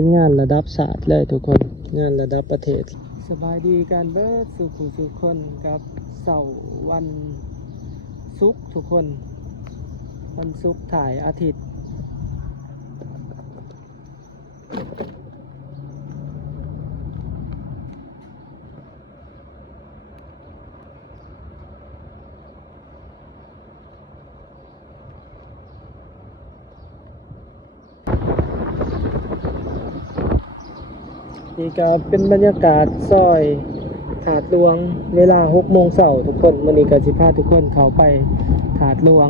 เป็นงานระดับศาสตร์เลยทุกคนงานระดับประเทศสบายดีการเบิดสู่ผู้สู่คนกับเสาร์วันศุกร์ทุกคนวันศุกร์ถ่ายอาทิตย์นี่ก็เป็นบรรยากาศซอยถาดหลวงเวลา6 โมงเช้าทุกคนมื้อนี้ก็สิพาทุกคนเข้าไปถาดหลวง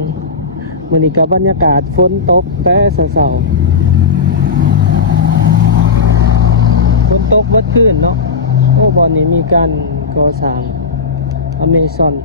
มื้อนี้ก็บรรยากาศฝนตกแต่เช้าๆฝนตกเบิดคืนเนาะโอ้บ่อนนี้มีการก่อสร้างอเมซอน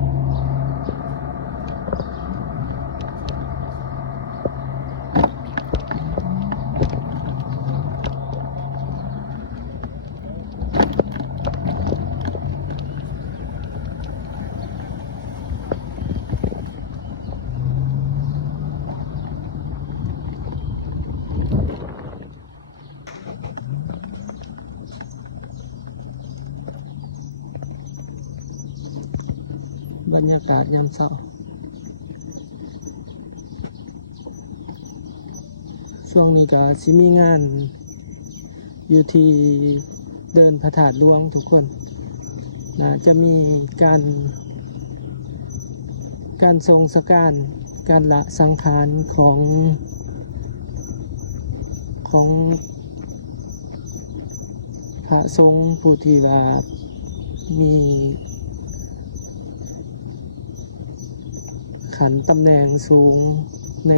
บรรยากาศยามเช้าช่วงนี้ก็สิมีงานอยู่ที่เดินพระธาตุหลวงทุกคนจะมีการทรงสการการละสังขารของพระสงฆ์ผู้ที่ว่ามีขันตำแหน่งสูงใน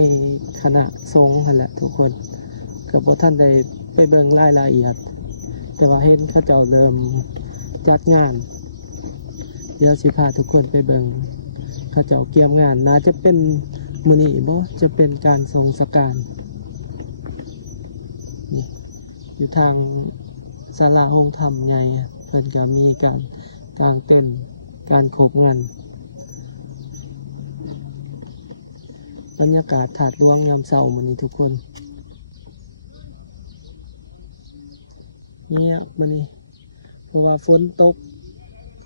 คณะสงฆ์นั่นแหละทุกคนก็บ่ท่านได้ไปเบิ่งรายละเอียดแต่ว่าเห็นเขาเจ้าเริ่มจัดงานเดี๋ยวสิพาทุกคนไปเบิ่งเขาเจ้าเกี่ยมงานน่าจะเป็นมื้อนี้บ่จะเป็นการทรงสการนี่อยู่ทางศาลาโฮงธรรมใหญ่เพิ่นก็มีการกางเต็นท์การโคบงานบรรยากาศถาดหลวงยามเช้ามื้อนี้ทุกคนเนี่ยมื้อนี้เพราะว่าฝนตก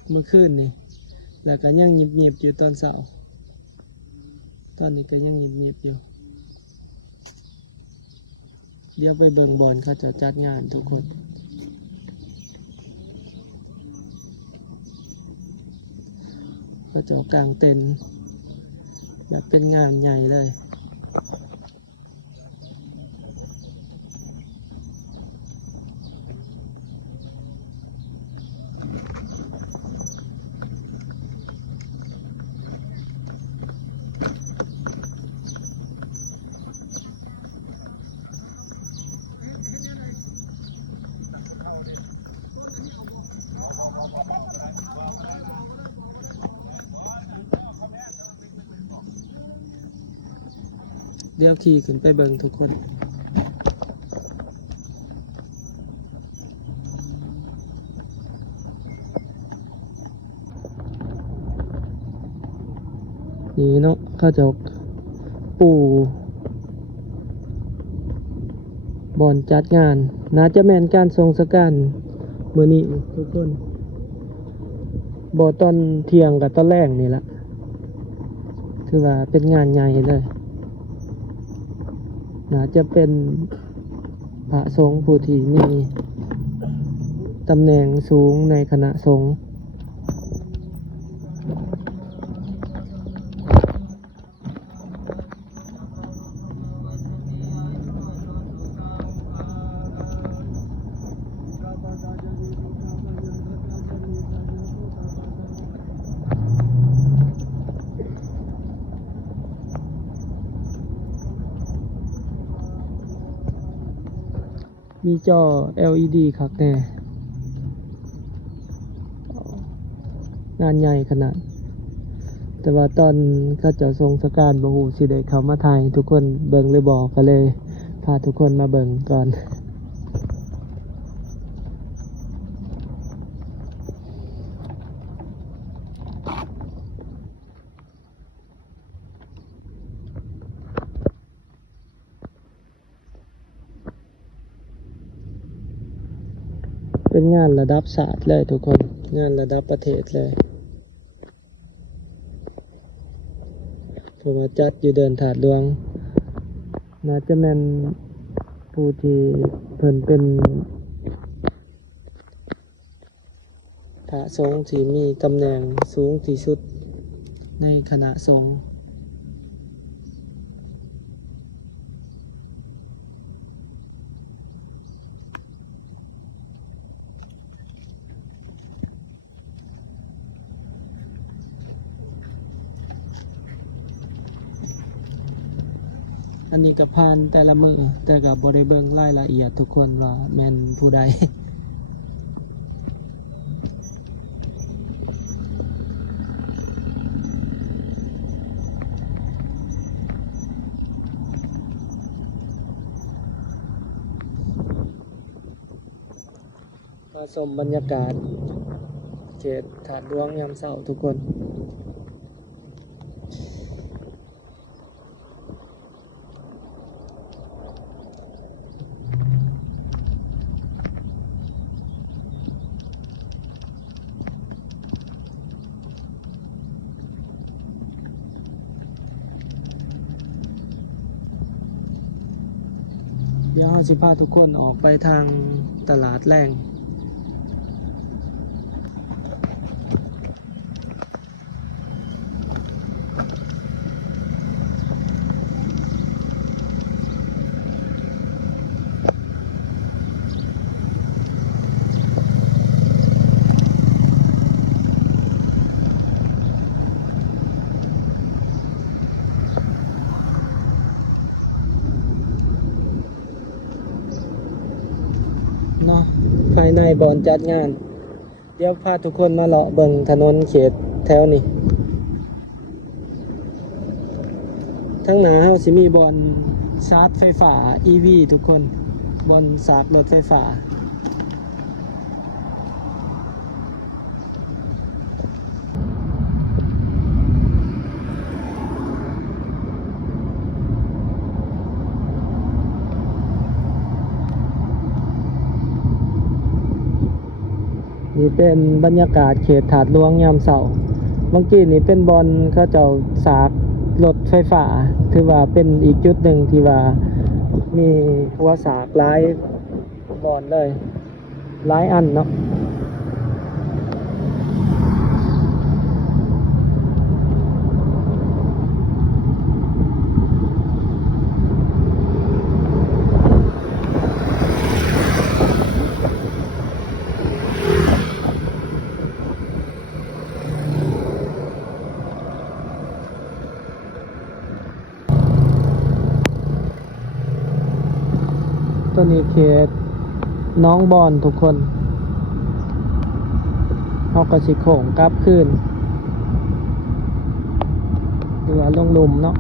เมื่อคืนนี่แล้วก็ยังหยิบๆอยู่ตอนเช้าตอนนี้ก็ยังหยิบๆอยู่เดี๋ยวไปเบิ่งบอลเขาจะจัดงานทุกคนเขาจะกางเต็นท์แบบเป็นงานใหญ่เลยเดี๋ยวขี่ขึ้นไปเบิ่งทุกคนนี่เนาะเขาจะปูบอลจัดงานน่าจะแม่นการทรงสการมื้อนี้ทุกคนบ่ตอนเที่ยงกับตอนแรกนี่ละคือว่าเป็นงานใหญ่เลยน่าจะเป็นพระสงฆ์ผู้ที่มีตำแหน่งสูงในคณะสงฆ์มีจอ LED ครับแน่งานใหญ่ขนาดแต่ว่าตอนเขาจะทรงสการบ่ฮู้สิได้เข้ามาถ่ายทุกคนเบิ่งหรือบ่ก็เลยพาทุกคนมาเบิ่งก่อน น เป็นงานระดับชาติเลยทุกคนงานระดับประเทศเลยเพราะว่าจัดอยู่เดินถาดหลวงน่าจะแม่นผู้ที่เพิ่นเป็นพระสงฆ์ที่มีตำแหน่งสูงที่สุดในคณะสงฆ์อันนี้ก็ผ่านแต่ละมือแต่ก็บ่ได้เบิ่งรายละเอียดทุกคนว่าแม่นผู้ใด มาชมบรรยากาศเขตถาดหลวงยามเช้าทุกคนเดี๋ยวเราสิพาทุกคนออกไปทางตลาดแรงเนาะภายในบ่อนจัดงานเดี๋ยวพาทุกคนมาเลาะเบิ่งถนนเขตแถวนี้ทั้งหน้าเฮาสิมีบ่อนชาร์จไฟฟ้า EV ทุกคนบ่อนสากรถไฟฟ้านี่เป็นบรรยากาศเขตถาดหลวงยามเช้าเมื่อกี้นี่เป็นบอนเขาเจ้าสากรถไฟฟ้าถือว่าเป็นอีกจุดหนึ่งที่ว่ามีหัวสากหลายบอนเลยหลายอันเนาะตัวนี้เขตน้องบอนทุกคนเอากระชิโข่งกลับขึ้นหรือว่าลงหลุมเนาะ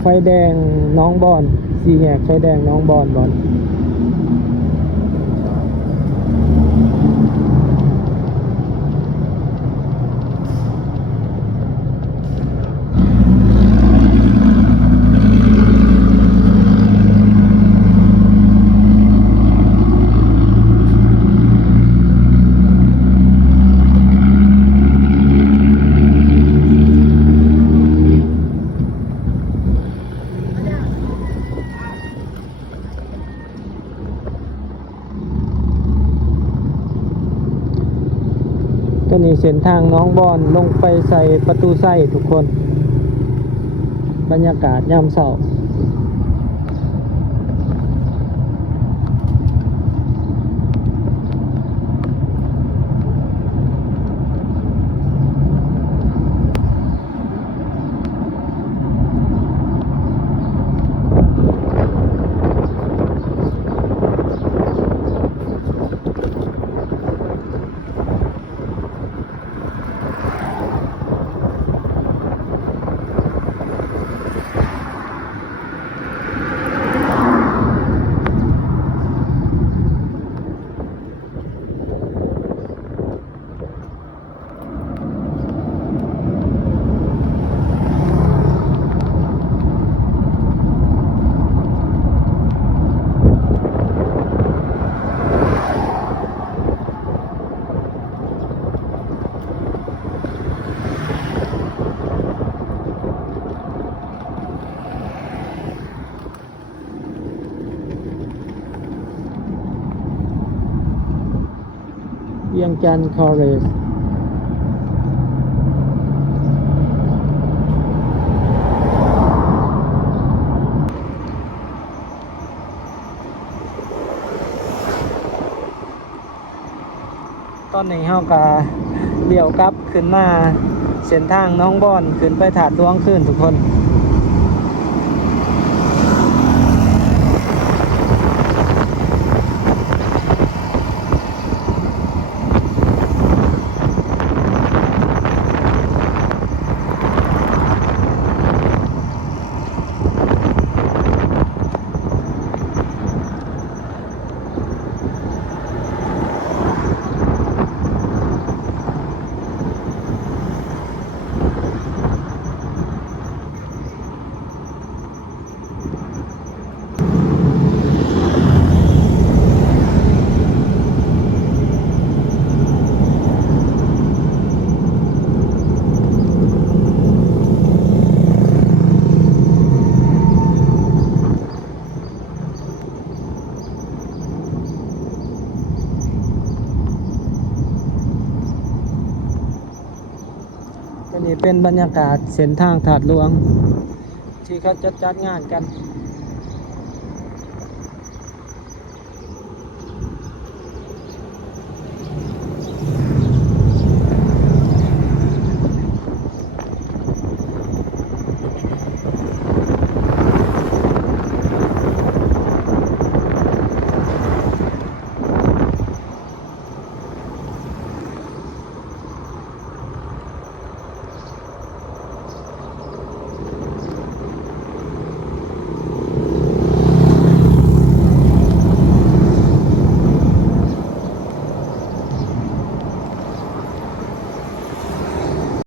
ไฟแดงน้องบอนสี่แยกไฟแดงน้องบอนตัวนี้เส้นทางน้องบอนลงไปใส่ประตูไส้ทุกคนบรรยากาศยามเช้า วียงจันทร์คอร์เรสตอนนี้เฮาก็เลี้ยวกลับขึ้นมาเส้นทางน้องบอนขึ้นไปถาดหลวงขึ้นทุกคนอันนี้เป็นบรรยากาศเส้นทางถาดหลวงที่เขาจัดงานกัน